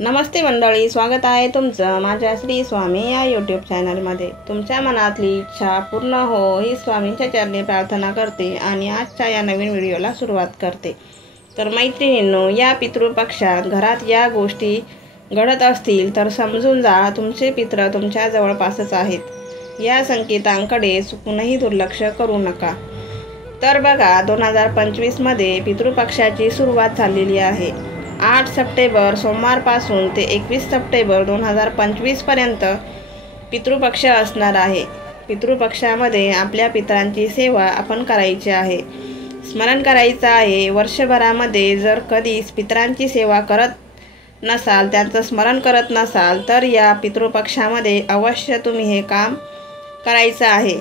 नमस्ते मंडळी, स्वागत आहे तुमचं माझ्या श्री स्वामी या यूट्यूब चॅनलमध्ये। तुमच्या मनातली इच्छा पूर्ण हो ही स्वामींच्या चरणी प्रार्थना करते आणि आजच्या या नवीन व्हिडिओला सुरुवात करते। तर मैत्रिणींनो, या पितृपक्षात घरात या गोष्टी घडत असतील तर समजून जा, तुमचे पितृ तुमच्या जवळपासच आहेत। या संकेतांकडे चुकूनही दुर्लक्ष करू नका। तर बघा, 2025 मध्ये पितृपक्षाची सुरुवात झालेली आहे। 8 सप्टेंबर सोमवारपासून ते 21 सप्टेंबर 2025 पर्यंत पितृपक्ष असणार आहे। पितृपक्षामध्ये आपल्या पितरांची सेवा आपण करायची आहे, स्मरण करायचं आहे। वर्षभरामध्ये जर कधीच पितरांची सेवा करत नसाल, त्यांचं स्मरण करत नसाल, तर या पितृपक्षामध्ये अवश्य तुम्ही हे काम करायचं आहे।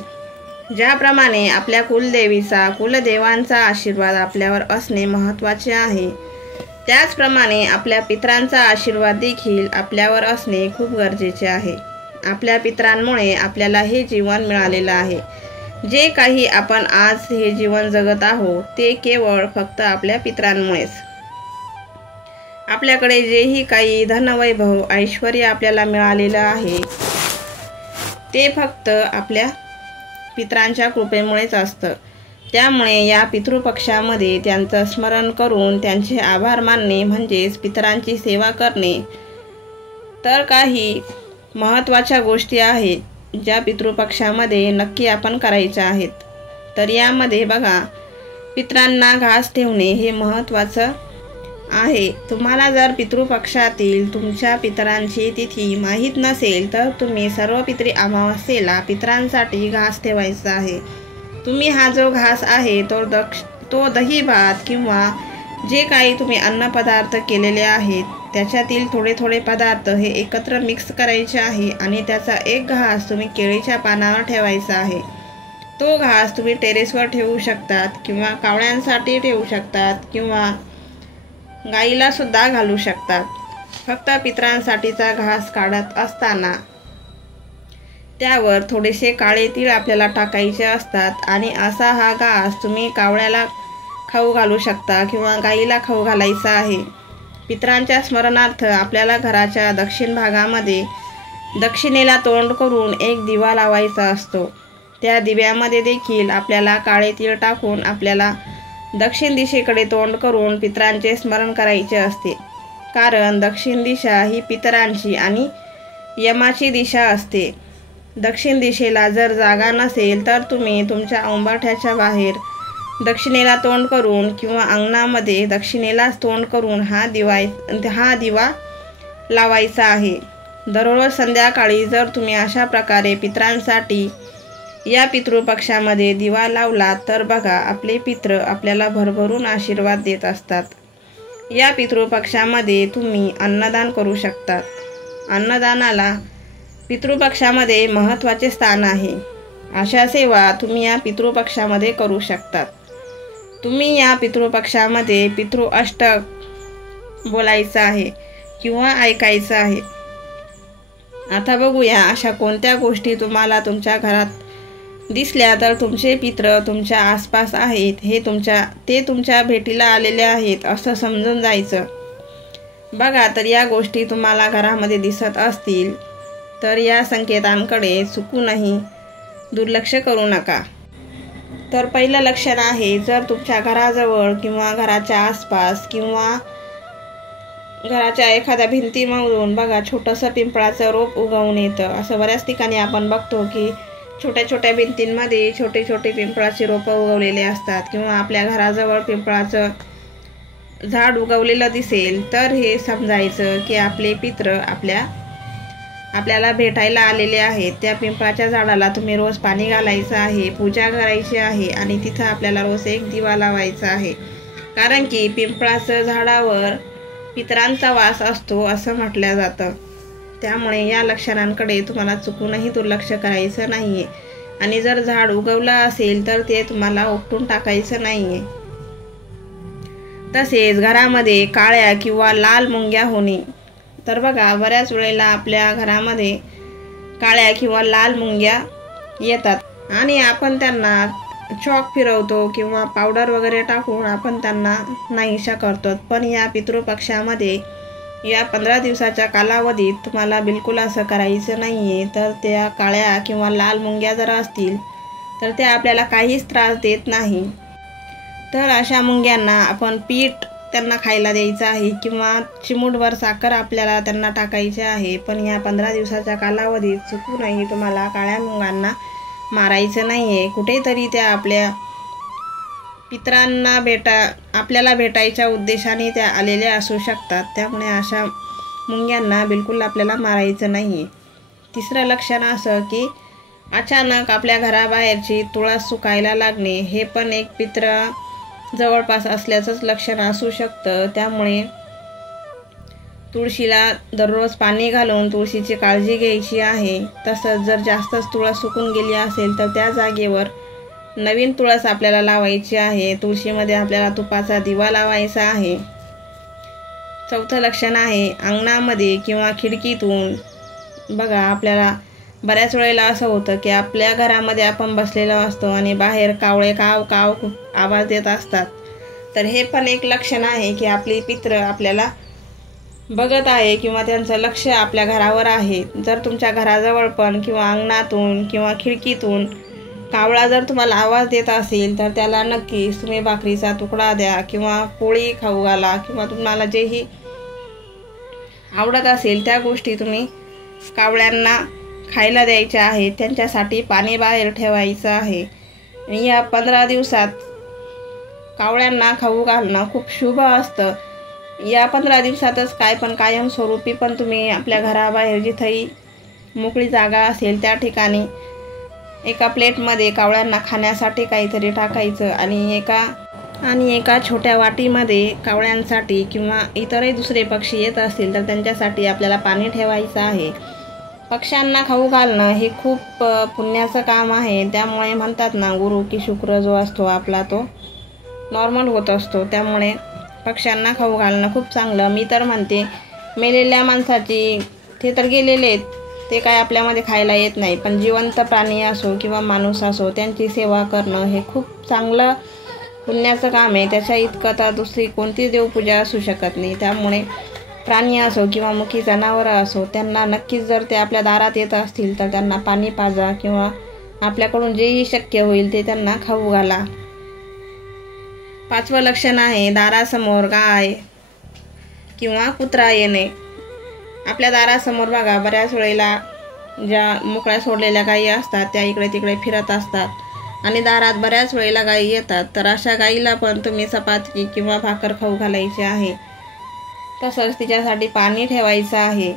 ज्याप्रमाणे आपल्या कुलदेवीचा कुलदेवांचा आशीर्वाद आपल्यावर असणे महत्त्वाचे आहे, त्याचप्रमाणे आपल्या पितरांचा आशीर्वाद देखील आपल्यावर असणे खूप गरजेचे आहे। आपल्या पितरांमुळे आपल्याला हे जीवन मिळालेलं आहे। जे काही आपण आज हे जीवन जगत आहोत ते केवळ फक्त आपल्या पितरांमुळेच। आपल्याकडे जेही काही धनवैभव ऐश्वर्य आपल्याला मिळालेलं आहे ते फक्त आपल्या पितरांच्या कृपेमुळेच असतं। त्यामुळे या पितृपक्षामध्ये त्यांचं स्मरण करून त्यांचे आभार मानणे म्हणजेच पितरांची सेवा करणे। तर काही महत्त्वाच्या गोष्टी आहेत ज्या पितृपक्षामध्ये नक्की आपण करायच्या आहेत। तर यामध्ये बघा, पितरांना घास ठेवणे हे महत्त्वाचं आहे। तुम्हाला जर पितृपक्षातील तुमच्या पितरांची तिथी माहीत नसेल तर तुम्ही सर्व पितरी अमावास्येला पितरांसाठी घास ठेवायचा आहे। तुम्ही हा जो घास आहे तो दही भात किंवा जे काही तुम्ही अन्नपदार्थ केलेले आहेत त्याच्यातील थोडे थोडे पदार्थ हे एकत्र मिक्स करायचे आहे आणि त्याचा एक घास तुम्ही केळीच्या पानावर ठेवायचा आहे। तो घास तुम्ही टेरेसवर ठेवू शकतात किंवा कावळ्यांसाठी ठेवू शकतात किंवा गाईला सुद्धा घालू शकतात। फक्त पितरांसाठीचा घास काढत असताना त्यावर थोडेसे काळे तीळ आपल्याला टाकायचे असतात आणि असा हा घास तुम्ही कावळ्याला खाऊ घालू शकता किंवा गाईला खाऊ घालायचा आहे। पितरांच्या स्मरणार्थ आपल्याला घराच्या दक्षिण भागामध्ये दक्षिणेला तोंड करून एक दिवा लावायचा असतो। त्या दिव्यामध्ये देखील आपल्याला काळे तीळ टाकून आपल्याला दक्षिण दिशेकडे तोंड करून पितरांचे स्मरण करायचे असते। कारण दक्षिण दिशा ही पितरांची आणि यमाची दिशा असते। दक्षिण दिशेला जर जागा नसेल तर तुम्ही तुमच्या उंबरठ्याच्या बाहेर दक्षिणेला तोंड करून किंवा अंगणामध्ये दक्षिणेलाच तोंड करून हा दिवा लावायचा आहे। दररोज संध्याकाळी जर तुम्ही अशा प्रकारे पितरांसाठी या पितृपक्षामध्ये दिवा लावला तर बघा, आपले पितृ आपल्याला भरभरून आशीर्वाद देत असतात। या पितृपक्षामध्ये तुम्ही अन्नदान करू शकतात। अन्नदानाला पितृपक्षामध्ये महत्त्वाचे स्थान आहे। अशा सेवा तुम्ही या पितृपक्षामध्ये करू शकतात। तुम्ही या पितृपक्षामध्ये पितृ अष्टक बोलायचं आहे किंवा ऐकायचं आहे। आता बघूया अशा कोणत्या गोष्टी तुम्हाला तुमच्या घरात दिसल्या तर तुमचे पितृ तुमच्या आसपास आहेत, ते तुमच्या भेटीला आलेले आहेत असं समजून जायचं। बघा, तर या गोष्टी तुम्हाला घरामध्ये दिसत असतील तर या संकेतांकडे चुकूनही दुर्लक्ष करू नका। तर पहिलं लक्षण आहे, जर तुमच्या घराजवळ किंवा घराच्या आसपास किंवा घराच्या एखाद्या भिंतीमधून बघा छोटंसं पिंपळाचं रोप उगवून येतं। असं बऱ्याच ठिकाणी आपण बघतो की छोट्या छोट्या भिंतींमध्ये छोटे छोटे पिंपळाची रोपं उगवलेले असतात किंवा आपल्या घराजवळ पिंपळाचं झाड उगवलेलं दिसेल तर हे समजायचं की आपले पितृ आपल्याला भेटायला आलेले आहेत। त्या पिंपळाच्या झाडाला तुम्ही रोज पाणी घालायचं आहे, पूजा करायची आहे आणि तिथं आपल्याला रोज एक दिवा लावायचा आहे। कारण की पिंपळाचं झाडावर पितरांचा वास असतो असं म्हटलं जातं। त्यामुळे या लक्षणांकडे तुम्हाला चुकूनही दुर्लक्ष करायचं नाही आहे आणि जर झाड उगवलं असेल तर ते तुम्हाला उपटून टाकायचं नाही आहे। तसेच घरामध्ये काळ्या किंवा लाल मुंग्या होणे, तर बघा बऱ्याच वेळेला आपल्या घरामध्ये काळ्या किंवा लाल मुंग्या येतात आणि आपण त्यांना चॉक फिरवतो किंवा पावडर वगैरे टाकून आपण त्यांना नाहीशा करतो। पण या पितृपक्षामध्ये या 15 दिवसाच्या कालावधीत तुम्हाला बिलकुल असं करायचं नाही आहे. तर त्या काळ्या किंवा लाल मुंग्या जर असतील तर त्या आपल्याला काहीच त्रास देत नाही. तर अशा मुंग्यांना आपण पीठ त्यांना खायला द्यायचं आहे किंवा चिमूटभर साखर आपल्याला त्यांना टाकायची आहे. पण या 15 दिवसाच्या कालावधीत चुकूनही तुम्हाला काळ्या मुंग्यांना मारायचं नाही आहे. कुठेतरी त्या आपल्या पितरांना आपल्याला भेटायच्या उद्देशाने त्या आलेल्या असू शकतात. त्यामुळे अशा मुंग्यांना बिलकुल आपल्याला मारायचं नाही आहे. तिसरं लक्षण असं की अचानक आपल्या घराबाहेरची तुळस सुकायला लागणे, हे पण एक पित्र जवळपास असल्याचंच लक्षण असू शकतं. त्यामुळे तुळशीला दररोज पाणी घालून तुळशीची काळजी घ्यायची आहे. तसंच जर जास्तच तुळस सुकून गेली असेल तर त्या जागेवर नवीन तुळस आपल्याला लावायची आहे. तुळशीमध्ये आपल्याला तुपाचा दिवा लावायचा आहे. चौथं लक्षण आहे अंगणामध्ये किंवा खिडकीतून बघा, आपल्याला बऱ्याच वेळेला असं होतं की आपल्या घरामध्ये आपण बसलेलो असतो आणि बाहेर कावळे काव काव खूप आवाज देत असतात. तर हे पण एक लक्षण आहे की आपली पित्र आपल्याला बघत आहे किंवा त्यांचं लक्ष आपल्या घरावर आहे. जर तुमच्या घराजवळ पण किंवा अंगणातून किंवा खिडकीतून कावळा जर तुम्हाला आवाज देत असेल तर त्याला नक्कीच तुम्ही भाकरीचा तुकडा द्या किंवा पोळी खाऊ घाला किंवा तुम्हाला जेही आवडत असेल त्या गोष्टी तुम्ही कावळ्यांना खायला द्यायच्या आहेत. त्यांच्यासाठी पाणी बाहेर ठेवायचं आहे. या 15 दिवसात कावळ्यांना खाऊ घालणं खूप शुभ असतं. या 15 दिवसातच काय पण कायमस्वरूपी पण तुम्ही आपल्या घराबाहेर जिथंही मोकळी जागा असेल त्या ठिकाणी एका प्लेटमध्ये कावळ्यांना खाण्यासाठी काहीतरी टाकायचं आणि एका छोट्या वाटीमध्ये कावळ्यांसाठी किंवा इतरही दुसरे पक्षी येत असतील तर त्यांच्यासाठी आपल्याला पाणी ठेवायचं आहे. पक्ष्यांना खाऊ घालणं हे खूप पुण्याचं काम आहे. त्यामुळे म्हणतात ना, गुरु की शुक्र जो असतो आपला तो नॉर्मल होत असतो. त्यामुळे पक्ष्यांना खाऊ घालणं खूप चांगलं. मी तर म्हणते मेलेल्या माणसाची, ते तर गेलेले आहेत, ते काय आपल्यामध्ये खायला येत नाही, पण जिवंत प्राणी असो किंवा माणूस असो त्यांची सेवा करणं हे खूप चांगलं पुण्याचं काम आहे. त्याच्या इतकं तर दुसरी कोणतीच देवपूजा असू शकत नाही. त्यामुळे प्राणी असो किंवा मुकी जनावरं असो त्यांना नक्कीच जर ते आपल्या दारात येत असतील तर त्यांना पाणी पाजा किंवा आपल्याकडून जेही शक्य होईल ते त्यांना खाऊ घाला. 5वं लक्षण आहे दारासमोर गाय किंवा कुत्रा येणे. आपल्या दारासमोर बघा, बऱ्याच वेळेला ज्या मोकळ्या सोडलेल्या गायी असतात त्या इकडे तिकडे फिरत असतात आणि दारात बऱ्याच वेळेला गायी येतात. तर अशा गायीला पण तुम्ही चपाती किंवा भाकर खाऊ घालायची आहे. तसंच तिच्यासाठी पाणी ठेवायचं आहे.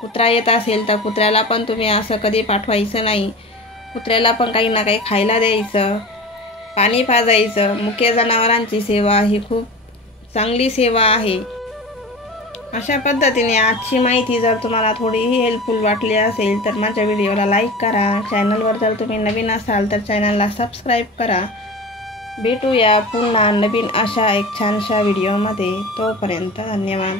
कुत्रा येत असेल तर कुत्र्याला पण तुम्ही असं कधी पाठवायचं नाही. कुत्र्याला पण काही ना काही खायला द्यायचं, पाणी पाजायचं. मुख्य जनावरांची सेवा ही खूप चांगली सेवा आहे. अशा पद्धतीने आजची माहिती जर तुम्हाला थोडीही हेल्पफुल वाटली असेल तर माझ्या व्हिडिओला लाईक करा. चॅनलवर जर तुम्ही नवीन असाल तर चॅनलला सबस्क्राईब करा. भेटूया पुन्हा नवीन अशा एक छानशा व्हिडिओमध्ये. तोपर्यंत धन्यवाद.